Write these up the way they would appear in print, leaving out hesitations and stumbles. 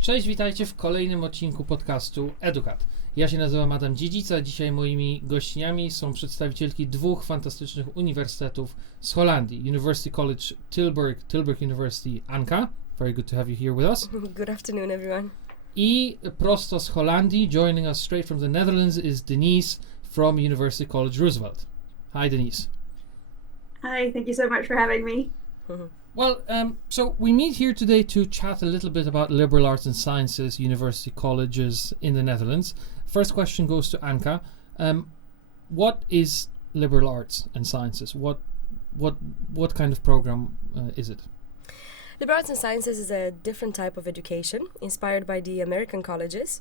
Cześć, witajcie w kolejnym odcinku podcastu Edukat. Ja się nazywam Adam Dziedzic, a dzisiaj moimi gościniami są przedstawicielki dwóch fantastycznych uniwersytetów z Holandii. University College Tilburg University, Anka. Very good to have you here with us. Good afternoon, everyone. I prosto z Holandii, joining us straight from the Netherlands is Denise from University College Roosevelt. Hi, Denise. Hi, thank you so much for having me. Well, so we meet here today to chat a little bit about liberal arts and sciences university colleges in the Netherlands. First question goes to Anka. What is liberal arts and sciences? What kind of program is it? Liberal arts and sciences is a different type of education inspired by the American colleges,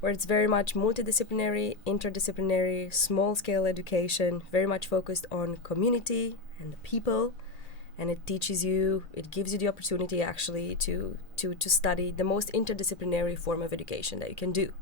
where it's very much multidisciplinary, interdisciplinary, small-scale education, very much focused on community and the people. And it gives you the opportunity actually to study the most interdisciplinary form of education that you can do.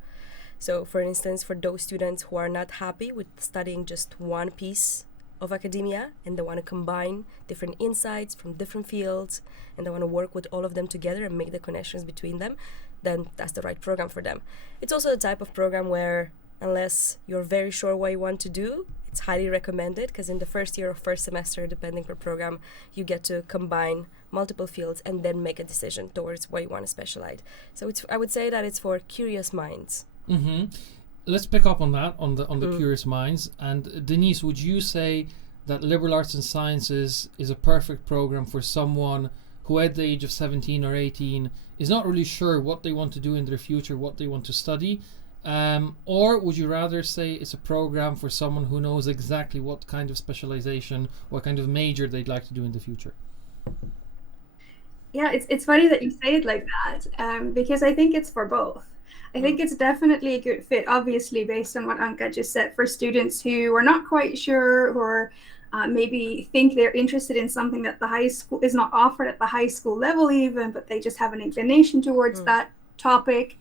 So for instance, for those students who are not happy with studying just one piece of academia and they want to combine different insights from different fields and they want to work with all of them together and make the connections between them, then that's the right program for them. It's also a type of program where, unless you're very sure what you want to do, it's highly recommended because in the first year or first semester, depending per program, you get to combine multiple fields and then make a decision towards what you want to specialize. So I would say that it's for curious minds. Mm-hmm. Let's pick up on that, on the curious minds. And Denise, would you say that liberal arts and sciences is a perfect program for someone who at the age of 17 or 18 is not really sure what they want to do in their future, what they want to study? Or would you rather say it's a program for someone who knows exactly what kind of specialization, what kind of major they'd like to do in the future? Yeah, it's funny that you say it like that, because I think it's for both. I think it's definitely a good fit, obviously, based on what Anka just said, for students who are not quite sure or maybe think they're interested in something that the high school is not offered at the high school level even, but they just have an inclination towards that topic.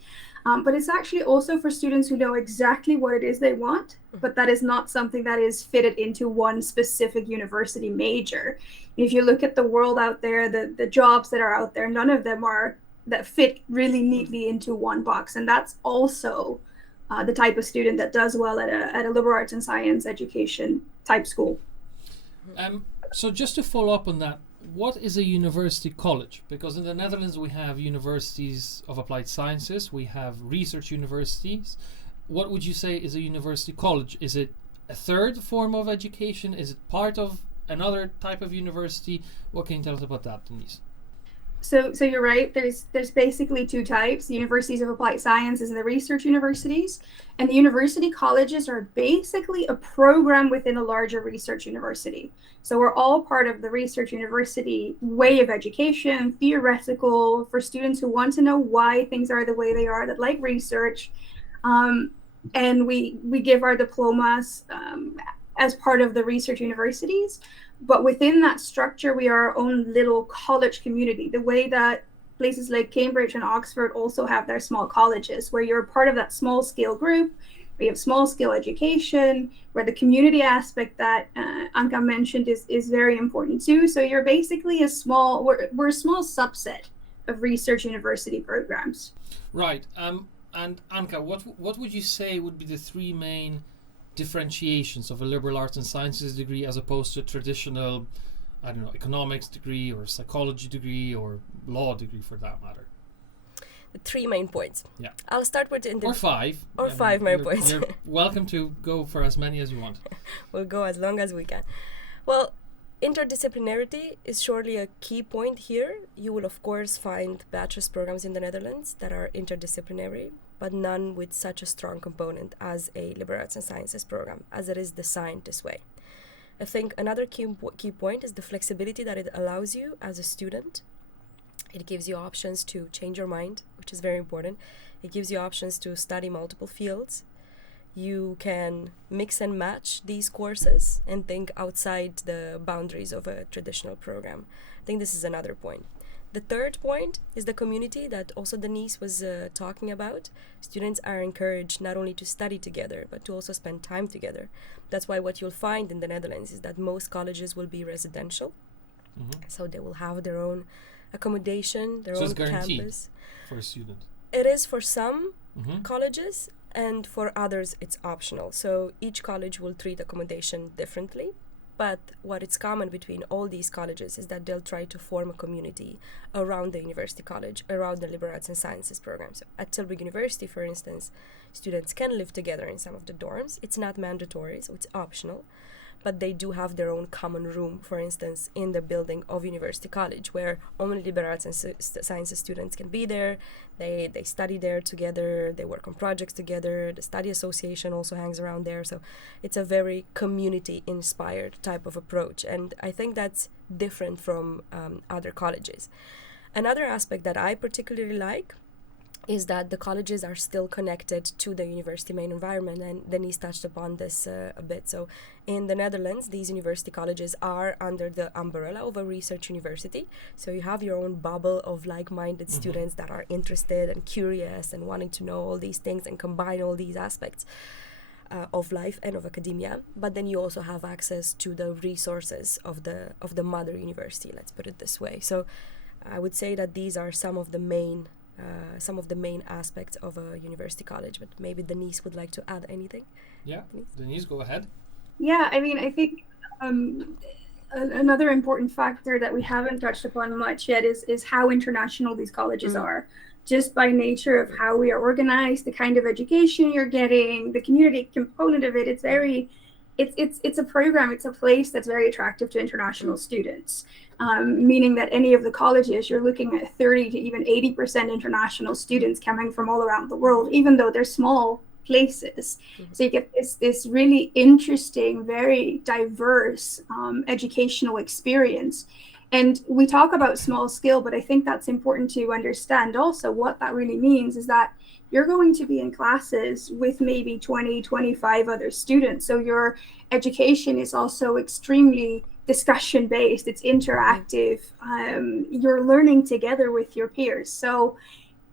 But it's actually also for students who know exactly what it is they want, but that is not something that is fitted into one specific university major. If you look at the world out there, the jobs that are out there, none of them are that fit really neatly into one box. And that's also the type of student that does well at a liberal arts and science education type school. So just to follow up on that, what is a university college? Because in the Netherlands we have universities of applied sciences, we have research universities. What would you say is a university college? Is it a third form of education? Is it part of another type of university? What can you tell us about that, Denise? So you're right. There's basically two types: the universities of applied sciences and the research universities. And the university colleges are basically a program within a larger research university. So we're all part of the research university way of education, theoretical, for students who want to know why things are the way they are, that like research. And we give our diplomas as part of the research universities. But within that structure, we are our own little college community, the way that places like Cambridge and Oxford also have their small colleges, where you're part of that small scale group, where you have small scale education, where the community aspect that Anka mentioned is very important too. So you're basically we're a small subset of research university programs. Right. And Anka, what would you say would be the three main differentiations of a liberal arts and sciences degree as opposed to a traditional, I don't know, economics degree or psychology degree or law degree for that matter? The three main points. Yeah. I'll start with or five. Or five main points. You're welcome to go for as many as you want. We'll go as long as we can. Well, interdisciplinarity is surely a key point here. You will of course find bachelor's programs in the Netherlands that are interdisciplinary, but none with such a strong component as a liberal arts and sciences program, as it is designed this way. I think another key point is the flexibility that it allows you as a student. It gives you options to change your mind, which is very important. It gives you options to study multiple fields. You can mix and match these courses and think outside the boundaries of a traditional program. I think this is another point. The third point is the community that also Denise was talking about. Students are encouraged not only to study together, but to also spend time together. That's why what you'll find in the Netherlands is that most colleges will be residential. Mm-hmm. So they will have their own accommodation, their own it's guaranteed campus. For a student. It is for some colleges, and for others it's optional. So each college will treat accommodation differently. But what is common between all these colleges is that they'll try to form a community around the university college, around the liberal arts and sciences program. So at Tilburg University, for instance, students can live together in some of the dorms. It's not mandatory, so it's optional. But they do have their own common room, for instance, in the building of University College, where only liberal arts and sciences students can be there. They study there together, they work on projects together, the study association also hangs around there. So it's a very community-inspired type of approach, and I think that's different from other colleges. Another aspect that I particularly like is that the colleges are still connected to the university main environment, and Denise touched upon this a bit. So in the Netherlands, these university colleges are under the umbrella of a research university. So you have your own bubble of like-minded students that are interested and curious and wanting to know all these things and combine all these aspects of life and of academia. But then you also have access to the resources of the mother university, let's put it this way. So I would say that these are some of the main aspects of a university college, but maybe Denise would like to add anything. Yeah, Denise, go ahead. Yeah, I mean, I think another important factor that we haven't touched upon much yet is how international these colleges are. Just by nature of how we are organized, the kind of education you're getting, the community component of it, it's a program, it's a place that's very attractive to international students, meaning that any of the colleges, you're looking at 30 to even 80% international students coming from all around the world, even though they're small places. So you get this really interesting, very diverse educational experience. And we talk about small scale, but I think that's important to understand also. What that really means is that you're going to be in classes with maybe 20, 25 other students. So your education is also extremely discussion-based. It's interactive. You're learning together with your peers. So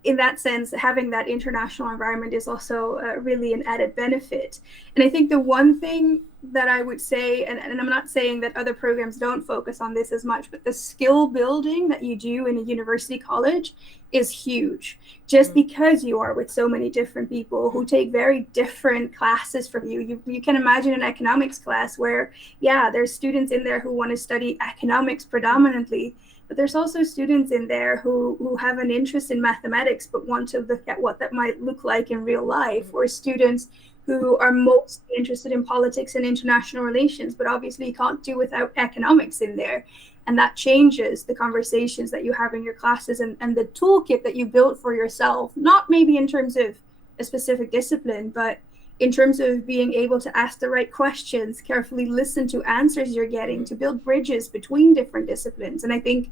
in that sense, having that international environment is also really an added benefit. And I think the one thing that I would say, and I'm not saying that other programs don't focus on this as much, but the skill building that you do in a university college is huge. Just because you are with so many different people who take very different classes from you. You can imagine an economics class where, yeah, there's students in there who want to study economics predominantly, but there's also students in there who have an interest in mathematics but want to look at what that might look like in real life, or students who are most interested in politics and international relations, but obviously you can't do without economics in there. And that changes the conversations that you have in your classes and the toolkit that you built for yourself, not maybe in terms of a specific discipline, but in terms of being able to ask the right questions, carefully listen to answers you're getting, to build bridges between different disciplines. And I think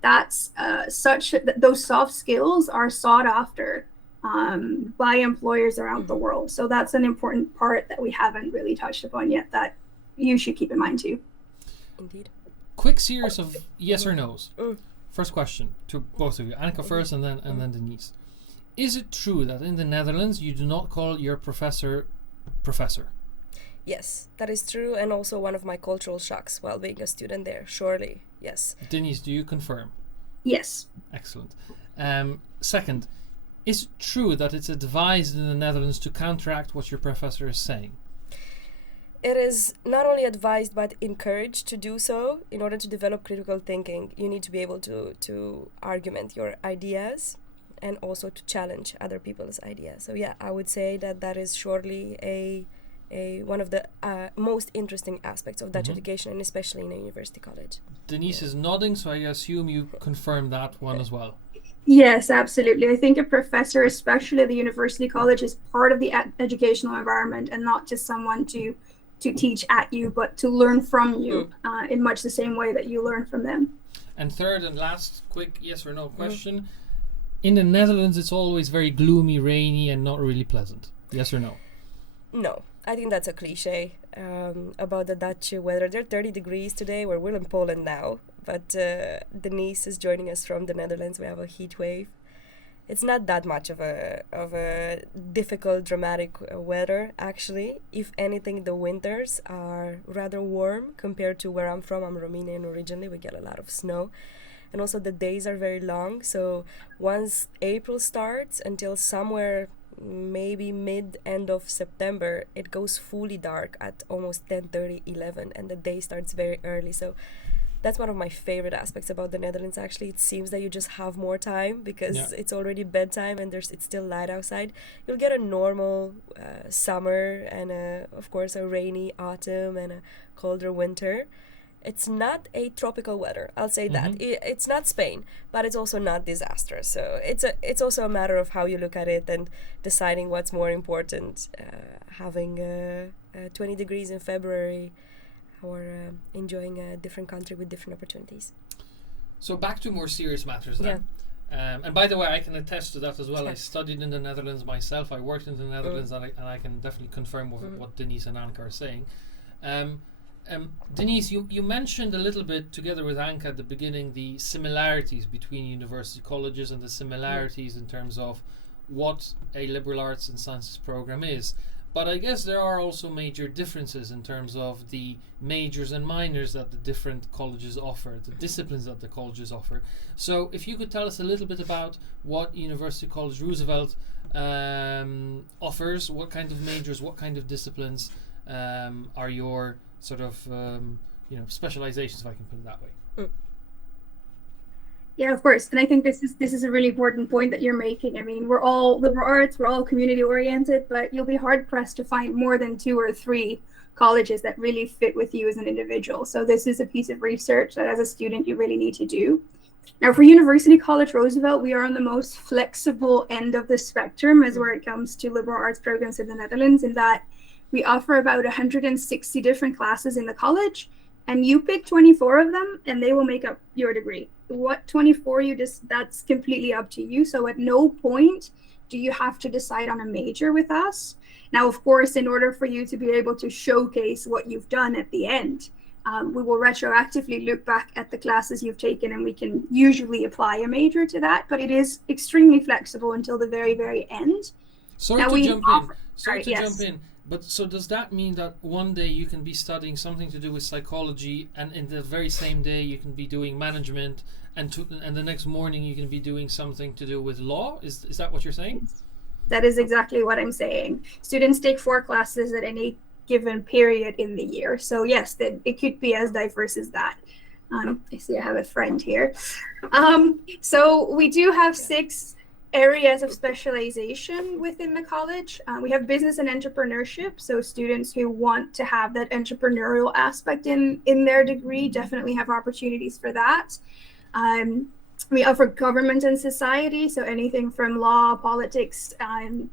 that's those soft skills are sought after by employers around the world. So that's an important part that we haven't really touched upon yet that you should keep in mind too. Indeed. Quick series of yes or no's. First question to both of you. Annika first and then Denise. Is it true that in the Netherlands you do not call your professor? Yes, that is true, and also one of my cultural shocks while being a student there. Surely, yes. Denise, do you confirm? Yes. Excellent. Second, is it true that it's advised in the Netherlands to counteract what your professor is saying? It is not only advised but encouraged to do so. In order to develop critical thinking, you need to be able to argument your ideas and also to challenge other people's ideas. So yeah, I would say that is surely a one of the most interesting aspects of Dutch education, and especially in a university college. Denise is nodding, so I assume you confirm that one as well. Yes, absolutely. I think a professor, especially at the university college, is part of the educational environment and not just someone to teach at you, but to learn from you in much the same way that you learn from them. And third and last quick yes or no question. In the Netherlands, it's always very gloomy, rainy, and not really pleasant. Yes or no? No, I think that's a cliche about the Dutch weather. They're 30 degrees today. We're in Poland now, but Denise is joining us from the Netherlands. We have a heat wave. It's not that much of a difficult, dramatic weather, actually. If anything, the winters are rather warm compared to where I'm from. I'm Romanian originally. We get a lot of snow. and also the days are very long. So once April starts until somewhere maybe end of September, it goes fully dark at almost 10:30, 11, and the day starts very early. So that's one of my favorite aspects about the Netherlands. Actually, it seems that you just have more time because it's already bedtime and it's still light outside. You'll get a normal summer and of course a rainy autumn and a colder winter. It's not a tropical weather, I'll say that. It's not Spain, but it's also not disastrous. So it's also a matter of how you look at it and deciding what's more important, having 20 degrees in February or enjoying a different country with different opportunities. So back to more serious matters then. And by the way, I can attest to that as well. I studied in the Netherlands myself. I worked in the Netherlands, and I can definitely confirm what Denise and Anke are saying. Denise, you mentioned a little bit together with Anke at the beginning the similarities between university colleges and the similarities in terms of what a liberal arts and sciences program is. But I guess there are also major differences in terms of the majors and minors that the different colleges offer, the disciplines that the colleges offer. So if you could tell us a little bit about what University College Roosevelt offers, what kind of majors, what kind of disciplines are your sort of specializations, if I can put it that way. Yeah, of course. And I think this is a really important point that you're making. I mean, we're all liberal arts, we're all community oriented, but you'll be hard pressed to find more than 2 or 3 colleges that really fit with you as an individual. So this is a piece of research that as a student you really need to do. Now for University College Roosevelt, we are on the most flexible end of the spectrum as where it comes to liberal arts programs in the Netherlands, in that we offer about 160 different classes in the college, and you pick 24 of them and they will make up your degree. What 24 that's completely up to you. So at no point do you have to decide on a major with us. Now, of course, in order for you to be able to showcase what you've done at the end, we will retroactively look back at the classes you've taken and we can usually apply a major to that, but it is extremely flexible until the very, very end. Sorry to jump in. But so does that mean that one day you can be studying something to do with psychology, and in the very same day you can be doing management, and the next morning you can be doing something to do with law? Is that what you're saying? That is exactly what I'm saying. Students take 4 classes at any given period in the year. So yes, it could be as diverse as that. I see I have a friend here. So we do have 6 areas of specialization within the college. We have business and entrepreneurship, so students who want to have that entrepreneurial aspect in their degree definitely have opportunities for that. We offer government and society, so anything from law, politics,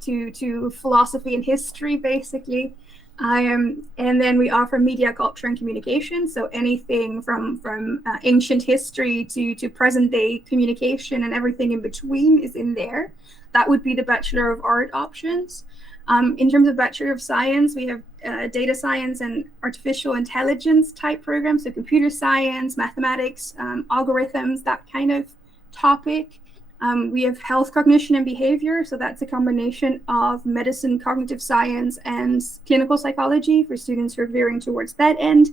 to philosophy and history, basically. And then we offer media, culture, and communication, so anything from ancient history to present day communication, and everything in between is in there. That would be the Bachelor of Art options. In terms of Bachelor of Science, we have data science and artificial intelligence type programs, so computer science, mathematics, algorithms, that kind of topic. We have health, cognition, and behavior. So that's a combination of medicine, cognitive science, and clinical psychology for students who are veering towards that end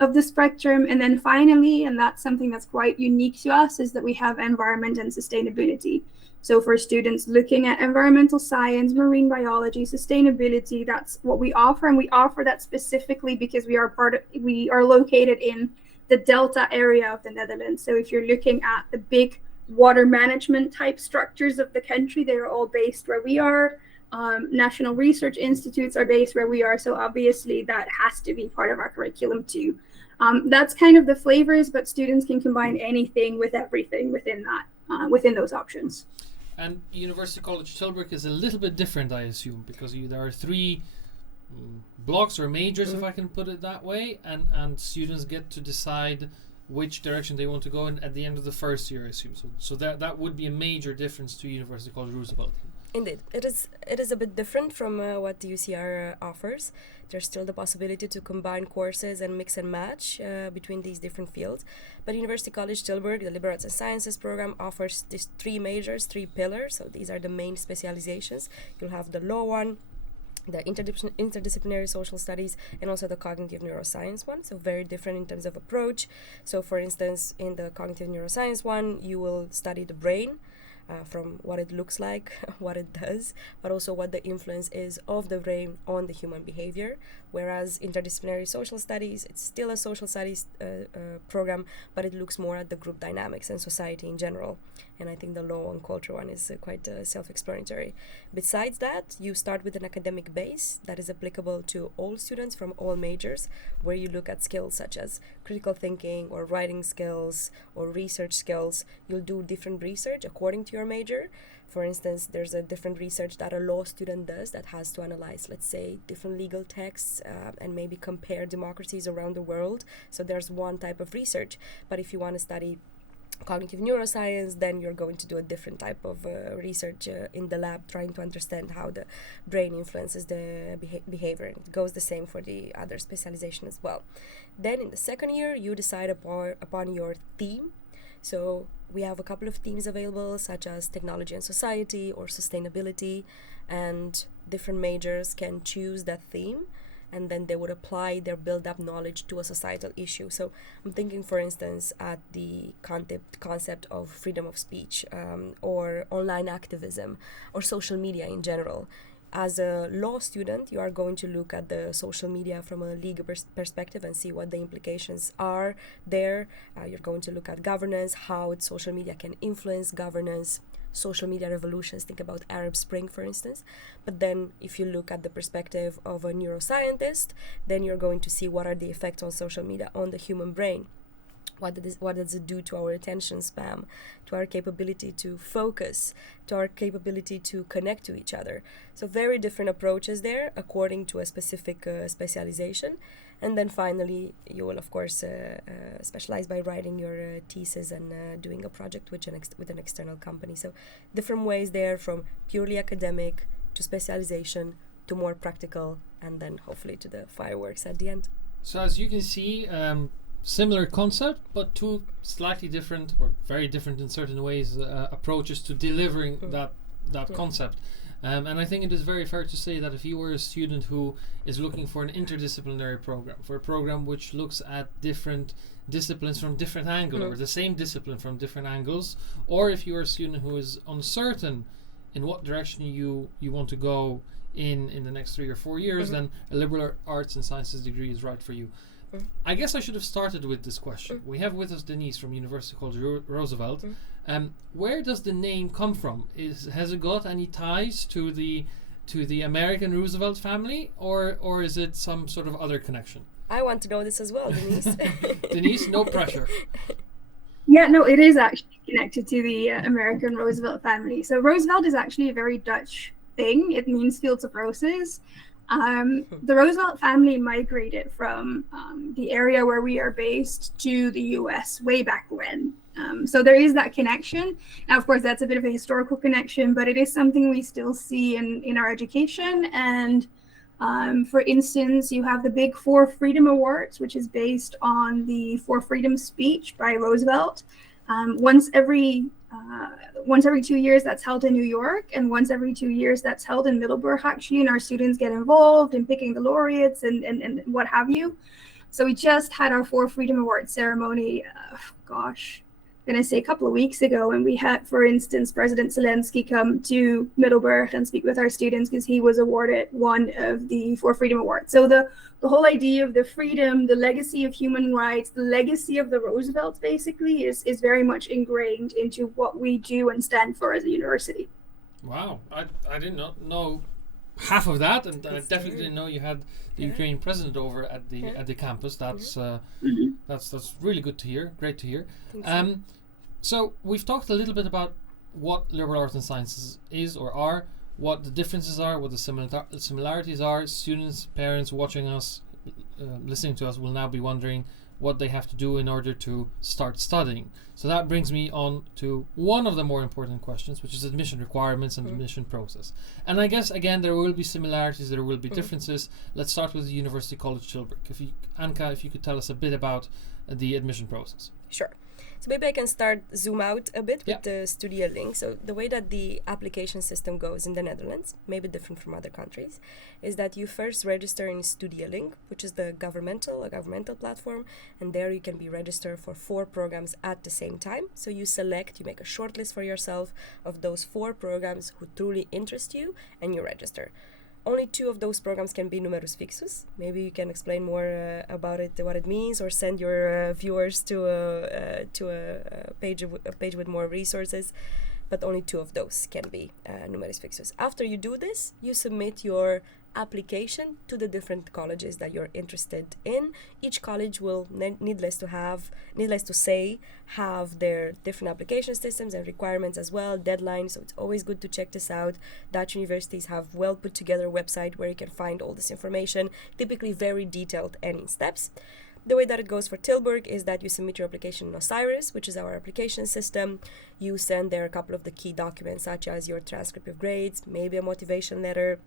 of the spectrum. And then finally, and that's something that's quite unique to us, is that we have environment and sustainability. So for students looking at environmental science, marine biology, sustainability, that's what we offer. And we offer that specifically because we are located in the Delta area of the Netherlands. So if you're looking at the big water management type structures of the country, they're all based where we are. National research institutes are based where we are. So obviously that has to be part of our curriculum too. That's kind of the flavors, but students can combine anything with everything within that, within those options. And University College Tilburg is a little bit different, I assume, because there are 3 blocks or majors, if I can put it that way, and students get to decide which direction they want to go in at the end of the first year, I assume. So that would be a major difference to University College Roosevelt. Indeed, it is a bit different from what the UCR offers. There's still the possibility to combine courses and mix and match between these different fields. But University College Tilburg, the Liberal Arts and Sciences program, offers these 3 majors, 3 pillars. So these are the main specializations. You'll have the law one, the interdisciplinary social studies, and also the cognitive neuroscience one. So very different in terms of approach. So for instance, in the cognitive neuroscience one, you will study the brain, from what it looks like, what it does, but also what the influence is of the brain on the human behavior. Whereas interdisciplinary social studies, it's still a social studies program, but it looks more at the group dynamics and society in general. And I think the law and culture one is quite self-explanatory. Besides that, you start with an academic base that is applicable to all students from all majors, where you look at skills such as critical thinking or writing skills or research skills. You'll do different research according to your major. For instance, there's a different research that a law student does that has to analyze, let's say, different legal texts and maybe compare democracies around the world. So there's one type of research. But if you want to study cognitive neuroscience, then you're going to do a different type of research in the lab, trying to understand how the brain influences the behavior. It goes the same for the other specialization as well. Then in the second year, you decide upon your theme. So we have a couple of themes available, such as technology and society or sustainability, and different majors can choose that theme, and then they would apply their build-up knowledge to a societal issue. So I'm thinking, for instance, at the concept of freedom of speech, or online activism, or social media in general. As a law student, you are going to look at the social media from a legal perspective and see what the implications are there. You're going to look at governance, how social media can influence governance, social media revolutions. Think about Arab Spring, for instance. But then if you look at the perspective of a neuroscientist, then you're going to see what are the effects on social media on the human brain. What does it do to our attention span, to our capability to focus, to our capability to connect to each other? So very different approaches there according to a specific specialization. And then finally, you will, of course, specialize by writing your thesis and doing a project with an external company. So different ways there, from purely academic to specialization to more practical, and then hopefully to the fireworks at the end. So as you can see, similar concept, but two slightly different, or very different in certain ways, approaches to delivering that concept. And I think it is very fair to say that if you were a student who is looking for an interdisciplinary program, for a program which looks at different disciplines from different angles, or the same discipline from different angles, or if you are a student who is uncertain in what direction you want to go in the next 3 or 4 years, then a liberal arts and sciences degree is right for you. I guess I should have started with this question. We have with us Denise from University College Roosevelt. Where does the name come from? Has it got any ties to the American Roosevelt family, or is it some sort of other connection? I want to know this as well, Denise. Denise, no pressure. Yeah, no, it is actually connected to the American Roosevelt family. So Roosevelt is actually a very Dutch thing. It means fields of roses. The Roosevelt family migrated from the area where we are based to the US way back when. So there is that connection. Now, of course, that's a bit of a historical connection, but it is something we still see in our education. And for instance, you have the big 4 Freedom Awards, which is based on the 4 Freedom speech by Roosevelt. Once every 2 years, that's held in New York, and once every 2 years, that's held in Middelburg, actually, and our students get involved in picking the laureates and what have you. So we just had our 4 Freedom Awards ceremony, I'm going to say a couple of weeks ago, and we had, for instance, President Zelensky come to Middelburg and speak with our students because he was awarded one of the 4 Freedom Awards. So the whole idea of the freedom, the legacy of human rights, the legacy of the Roosevelts basically is very much ingrained into what we do and stand for as a university. Wow, I did not know half of that, and I definitely didn't know you had the Ukrainian president over at the campus. That's that's really good to hear. Great to hear. So we've talked a little bit about what liberal arts and sciences is or are, what the differences are, what the similarities are. Students, parents watching us, listening to us will now be wondering what they have to do in order to start studying. So that brings me on to one of the more important questions, which is admission requirements and admission process. And I guess, again, there will be similarities, there will be differences. Let's start with the University College Tilburg. Anka, if you could tell us a bit about the admission process. Sure. So maybe I can zoom out a bit with the Studia link. So the way that the application system goes in the Netherlands, maybe different from other countries, is that you first register in Studia link, which is a governmental platform, and there you can be registered for 4 programs at the same time. So you make a short list for yourself of those 4 programs who truly interest you, and you register. Only 2 of those programs can be numerus fixus. Maybe you can explain more about it, what it means, or send your viewers to a page with more resources. But only 2 of those can be numerus fixus. After you do this, you submit your application to the different colleges that you're interested in. Each college will, needless to say, have their different application systems and requirements as well, deadlines. So it's always good to check this out. Dutch universities have well put together a website where you can find all this information, typically very detailed and in steps. The way that it goes for Tilburg is that you submit your application in Osiris, which is our application system. You send there a couple of the key documents, such as your transcript of grades, maybe a motivation letter,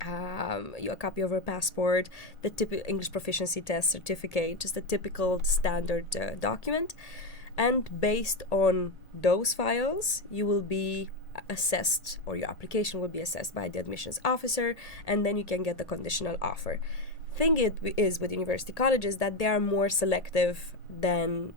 a copy of your passport, the typical English proficiency test certificate, just a typical standard document. And based on those files, you will be assessed, or your application will be assessed by the admissions officer, and then you can get the conditional offer. Thing is with university colleges that they are more selective than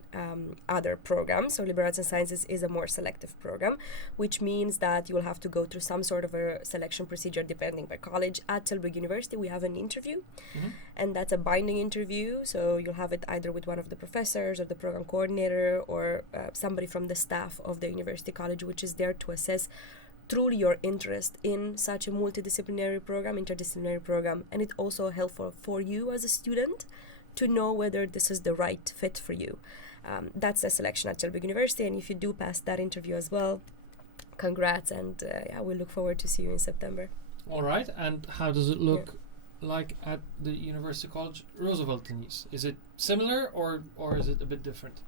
other programs. So liberal arts and sciences is a more selective program, which means that you will have to go through some sort of a selection procedure depending by college. At Tilburg University, we have an interview, and that's a binding interview. So you'll have it either with one of the professors or the program coordinator or somebody from the staff of the university college, which is there to assess truly your interest in such a interdisciplinary program, and it's also helpful for you as a student to know whether this is the right fit for you. That's the selection at Tilburg University, and if you do pass that interview as well, congrats, and we look forward to see you in September. All right, and how does it look like at the University College Roosevelt, Denise? Is it similar or is it a bit different?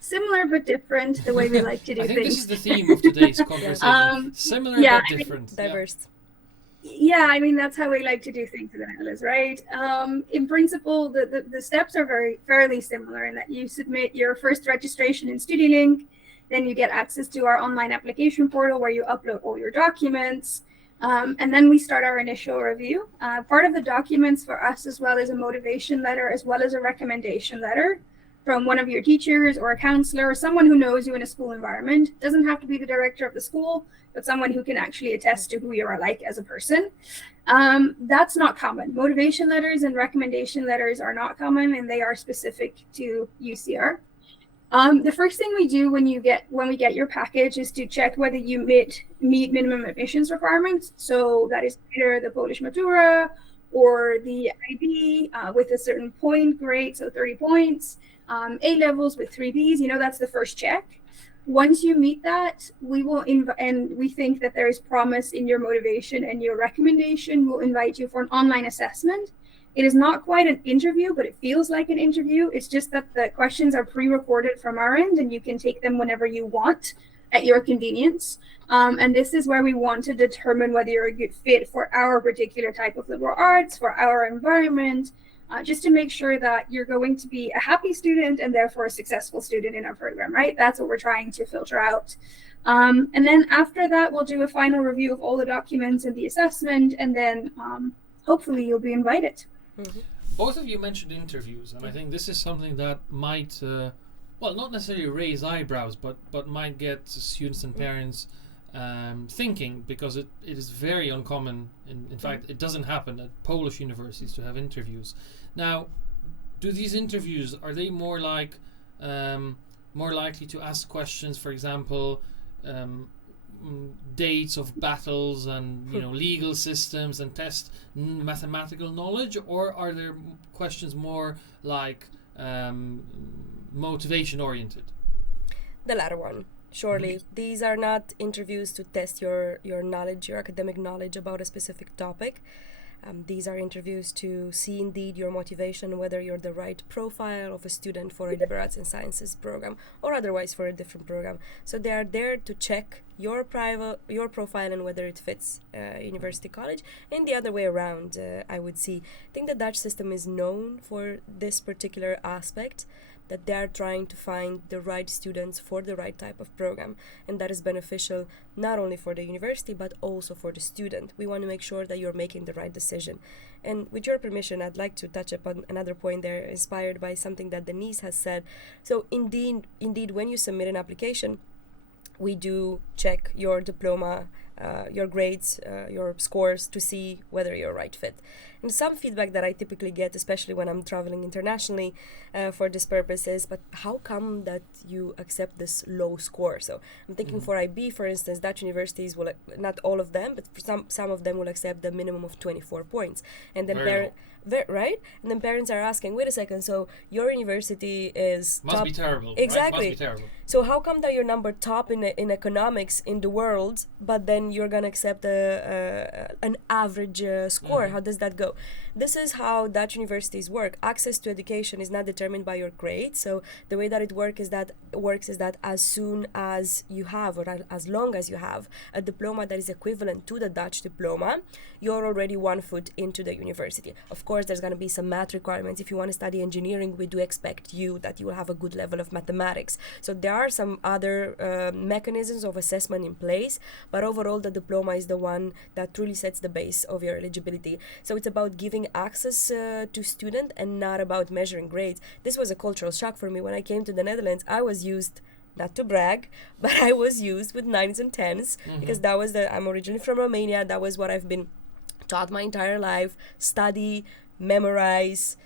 Similar but different, the way we like to do I think things. this is the theme of today's conversation. Similar but different. Diverse. Yeah, I mean, that's how we like to do things in the Netherlands, right? In principle, the steps are fairly similar in that you submit your first registration in StudiaLink, then you get access to our online application portal where you upload all your documents, and then we start our initial review. Part of the documents for us as well is a motivation letter as well as a recommendation letter from one of your teachers or a counselor or someone who knows you in a school environment. Doesn't have to be the director of the school, but someone who can actually attest to who you are like as a person. That's not common. Motivation letters and recommendation letters are not common, and they are specific to UCR. The first thing we do when we get your package is to check whether you meet minimum admissions requirements. So that is either the Polish Matura or the IB with a certain point grade, so 30 points. A levels with 3 Bs, that's the first check. Once you meet that, we will and we think that there is promise in your motivation and your recommendation, we'll invite you for an online assessment. It is not quite an interview, but it feels like an interview. It's just that the questions are pre-recorded from our end, and you can take them whenever you want at your convenience. And this is where we want to determine whether you're a good fit for our particular type of liberal arts, for our environment, just to make sure that you're going to be a happy student and therefore a successful student in our program, right? That's what we're trying to filter out. And then after that, we'll do a final review of all the documents and the assessment, and then hopefully you'll be invited. Mm-hmm. Both of you mentioned interviews, and I think this is something that might, not necessarily raise eyebrows, but might get students and parents thinking, because it is very uncommon. In fact, it doesn't happen at Polish universities to have interviews. Now, do these interviews, are they more likely to ask questions, for example, dates of battles and legal systems, and test mathematical knowledge, or are there questions more like motivation oriented? The latter one. Surely, these are not interviews to test your knowledge, your academic knowledge about a specific topic. These are interviews to see indeed your motivation, whether you're the right profile of a student for a liberal arts and sciences program or otherwise for a different program. So they are there to check your profile and whether it fits university college, and the other way around, I would see. I think the Dutch system is known for this particular aspect. that they are trying to find the right students for the right type of program, and that is beneficial not only for the university but also for the student. We want to make sure that you're making the right decision. And with your permission, I'd like to touch upon another point there, inspired by something that Denise has said. So indeed, when you submit an application, we do check your diploma, your grades, your scores, to see whether you're a right fit. And some feedback that I typically get, especially when I'm traveling internationally for this purpose, is, but how come that you accept this low score? So I'm thinking for IB, for instance, Dutch universities will, not all of them, but for some of them will accept the minimum of 24 points. And then right? And then parents are asking, wait a second, so your university is must top. Be terrible. Exactly. Right? Must be terrible. So how come that you're number top in economics in the world, but then you're gonna accept an average score? How does that go? This is how Dutch universities work. Access to education is not determined by your grade. So the way that it works is that as soon as you have, or as long as you have a diploma that is equivalent to the Dutch diploma, you're already 1 foot into the university. Of course, there's going to be some math requirements. If you want to study engineering, we do expect that you will have a good level of mathematics. So there are some other mechanisms of assessment in place, but overall the diploma is the one that truly sets the base of your eligibility. So it's about giving access to student and not about measuring grades. This was a cultural shock for me. When I came to the Netherlands, I was used, not to brag, but I was used with 9s and 10s because that was I'm originally from Romania. That was what I've been taught my entire life: study, memorize,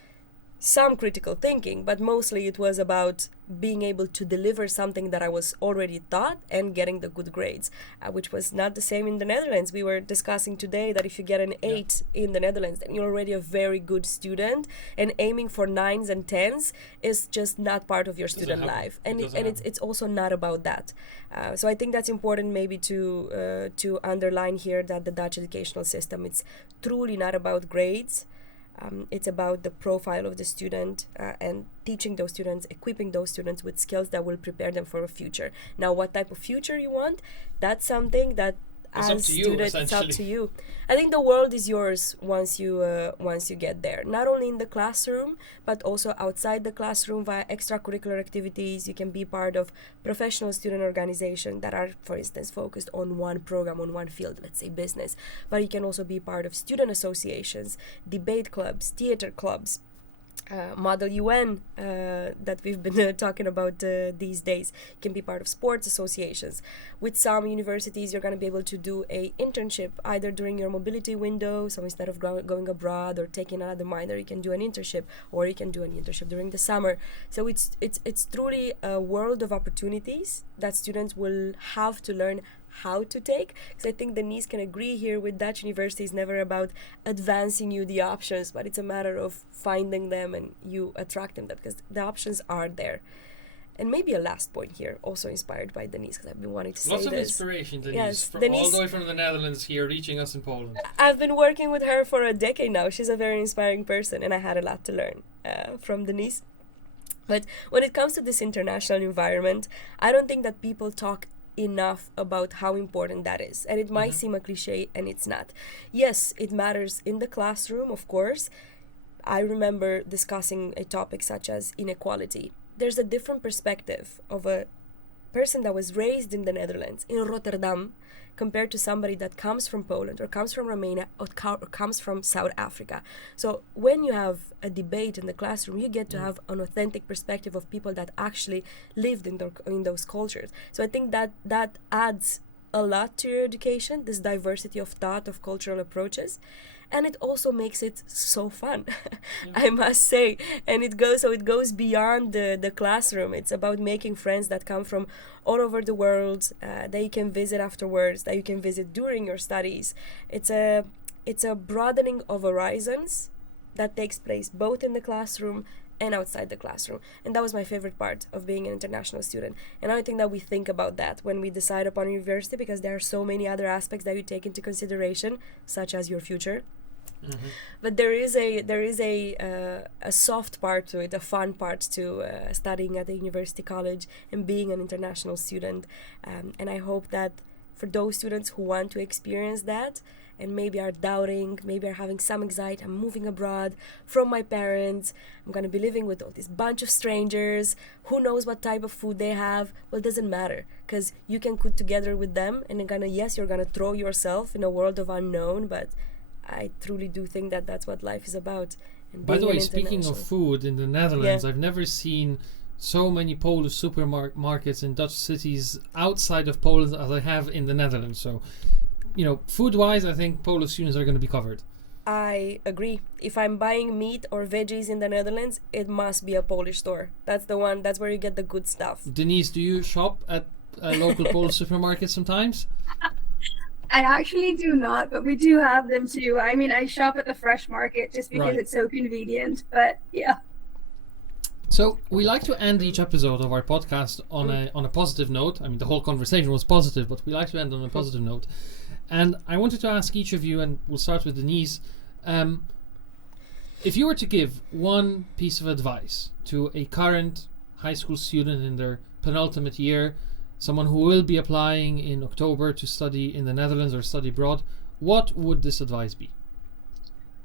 some critical thinking, but mostly it was about being able to deliver something that I was already taught and getting the good grades, which was not the same in the Netherlands. We were discussing today that if you get an 8 in the Netherlands, then you're already a very good student, and aiming for 9s and 10s is just not part of your student life. And it's also not about that. So I think that's important maybe to underline here, that the Dutch educational system, it's truly not about grades. It's about the profile of the student and teaching those students, equipping those students with skills that will prepare them for a future. Now, what type of future you want, that's something that as students, it's up to you. I think the world is yours once you get there. Not only in the classroom, but also outside the classroom via extracurricular activities. You can be part of professional student organizations that are, for instance, focused on one program, on one field, let's say business. But you can also be part of student associations, debate clubs, theater clubs, Model UN that we've been talking about these days. You can be part of sports associations. With some universities, you're going to be able to do a internship either during your mobility window. So instead of going abroad or taking another minor, you can do an internship, or you can do an internship during the summer. So it's truly a world of opportunities that students will have to learn how to take, because I think Denise can agree here with Dutch university is never about advancing you the options, but it's a matter of finding them and you attracting them, because the options are there. And maybe a last point here, also inspired by Denise, because I've been wanting to say this. Lots of inspiration, Denise, yes, Denise, all the way from the Netherlands here, reaching us in Poland. I've been working with her for a decade now. She's a very inspiring person, and I had a lot to learn from Denise. But when it comes to this international environment, I don't think that people talk enough about how important that is. And it might seem a cliche, and it's not. Yes, it matters in the classroom, of course. I remember discussing a topic such as inequality. There's a different perspective of a person that was raised in the Netherlands, in Rotterdam, compared to somebody that comes from Poland or comes from Romania or comes from South Africa. So when you have a debate in the classroom, you get to have an authentic perspective of people that actually lived in those cultures. So I think that adds a lot to your education, this diversity of thought, of cultural approaches. And it also makes it so fun, I must say. And it goes beyond the classroom. It's about making friends that come from all over the world, that you can visit afterwards, that you can visit during your studies. It's a broadening of horizons that takes place both in the classroom and outside the classroom. And that was my favorite part of being an international student. And I think that we think about that when we decide upon university, because there are so many other aspects that you take into consideration, such as your future. But there is a soft part to it, a fun part to studying at the university college and being an international student. And I hope that for those students who want to experience that and maybe are doubting, maybe are having some anxiety. I'm moving abroad from my parents. I'm going to be living with all this bunch of strangers. Who knows what type of food they have? Well, it doesn't matter, because you can cook together with them, and you're going to throw yourself in a world of unknown, but I truly do think that that's what life is about. And by the way, being speaking of food in the Netherlands, I've never seen so many Polish supermarkets in Dutch cities outside of Poland as I have in the Netherlands. So, food-wise, I think Polish students are going to be covered. I agree. If I'm buying meat or veggies in the Netherlands, it must be a Polish store. That's the one. That's where you get the good stuff. Denise, do you shop at a local Polish supermarket sometimes? I actually do not, but we do have them too. I mean, I shop at the fresh market just because it's so convenient, but yeah. So we like to end each episode of our podcast on a positive note. I mean, the whole conversation was positive, but we like to end on a positive note. And I wanted to ask each of you, and we'll start with Denise, if you were to give one piece of advice to a current high school student in their penultimate year, someone who will be applying in October to study in the Netherlands or study abroad, what would this advice be?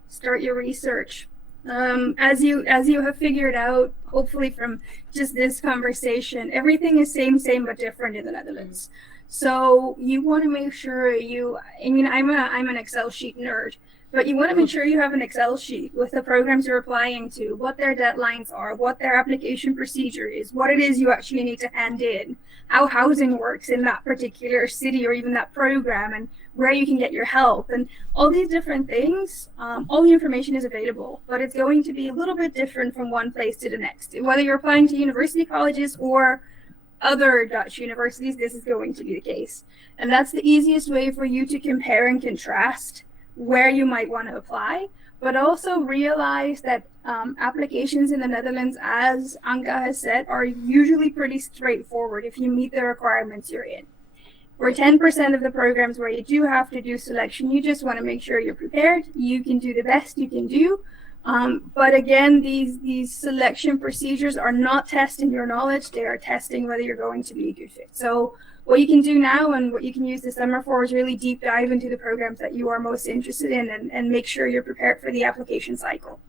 Start your research. As you have figured out, hopefully from just this conversation, everything is same but different in the Netherlands. So you want to make sure I'm an Excel sheet nerd, but you want to make sure you have an Excel sheet with the programs you're applying to, what their deadlines are, what their application procedure is, what it is you actually need to hand in, how housing works in that particular city or even that program, and where you can get your help, and all these different things. All the information is available, but it's going to be a little bit different from one place to the next. Whether you're applying to university colleges or other Dutch universities, this is going to be the case. And that's the easiest way for you to compare and contrast where you might want to apply, but also realize that applications in the Netherlands, as Anka has said, are usually pretty straightforward if you meet the requirements you're in. For 10% of the programs where you do have to do selection, you just want to make sure you're prepared. You can do the best you can do. But again, these selection procedures are not testing your knowledge. They are testing whether you're going to be a good fit. So what you can do now and what you can use the summer for is really deep dive into the programs that you are most interested in and make sure you're prepared for the application cycle.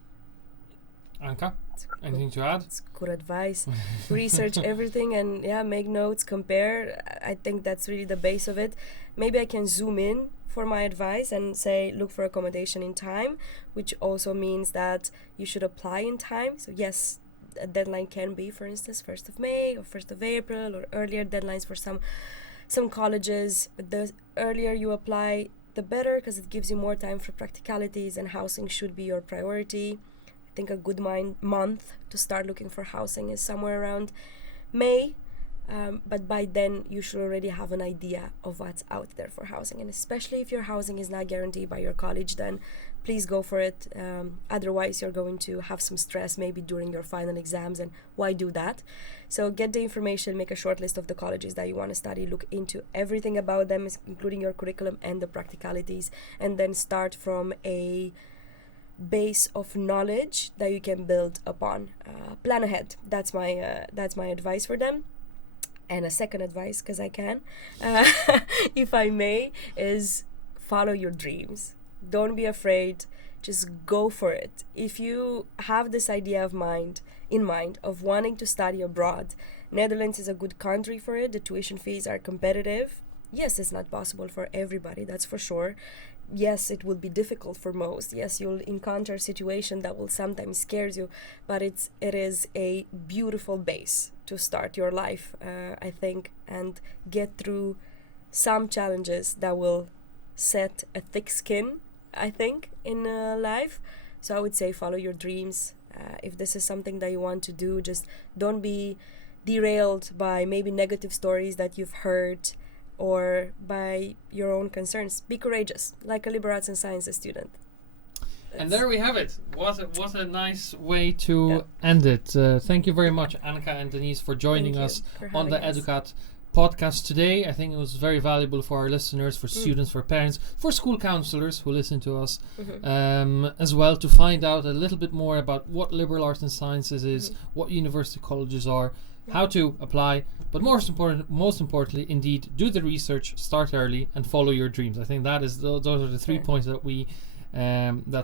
Anka, anything to add? It's good advice. Research everything and make notes, compare. I think that's really the base of it. Maybe I can zoom in for my advice and say look for accommodation in time, which also means that you should apply in time. So yes, a deadline can be, for instance, 1st of May or 1st of April or earlier deadlines for some colleges. But the earlier you apply, the better, because it gives you more time for practicalities, and housing should be your priority. I think a good month to start looking for housing is somewhere around May. But by then you should already have an idea of what's out there for housing, and especially if your housing is not guaranteed by your college, then please go for it. Otherwise you're going to have some stress maybe during your final exams, and why do that? So get the information, make a short list of the colleges that you want to study, look into everything about them, including your curriculum and the practicalities, and then start from a base of knowledge that you can build upon. Plan ahead. That's my advice for them. And a second advice, because I can, if I may, is follow your dreams. Don't be afraid. Just go for it. If you have this idea in mind of wanting to study abroad, Netherlands is a good country for it. The tuition fees are competitive. Yes, it's not possible for everybody, that's for sure. Yes, it will be difficult for most. Yes, you'll encounter a situation that will sometimes scare you, but it is a beautiful base to start your life, I think, and get through some challenges that will set a thick skin, I think, in life. So I would say follow your dreams. If this is something that you want to do, just don't be derailed by maybe negative stories that you've heard or by your own concerns. Be courageous, like a liberal arts and sciences student. And there we have it. What a nice way to end it. Thank you very much, Anka and Denise, for joining us on the Educat podcast today. I think it was very valuable for our listeners, for students, for parents, for school counselors who listen to us, as well, to find out a little bit more about what liberal arts and sciences is, what university colleges are. how to apply, but most importantly, indeed, do the research, start early, and follow your dreams. I think those are the 3 points that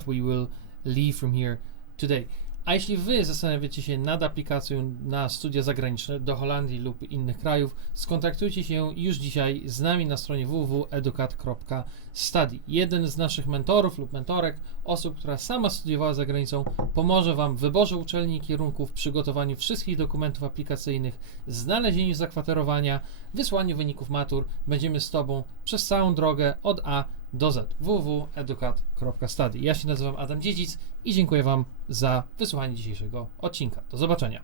we will leave from here today. A jeśli wy zastanawiacie się nad aplikacją na studia zagraniczne do Holandii lub innych krajów, skontaktujcie się już dzisiaj z nami na stronie www.educat.study. Jeden z naszych mentorów lub mentorek, osób, która sama studiowała za granicą, pomoże wam w wyborze uczelni i kierunków, przygotowaniu wszystkich dokumentów aplikacyjnych, znalezieniu zakwaterowania, wysłaniu wyników matur. Będziemy z tobą przez całą drogę od A do Z. www.educat.study. Ja się nazywam Dziedzic i dziękuję wam za wysłuchanie dzisiejszego odcinka. Do zobaczenia.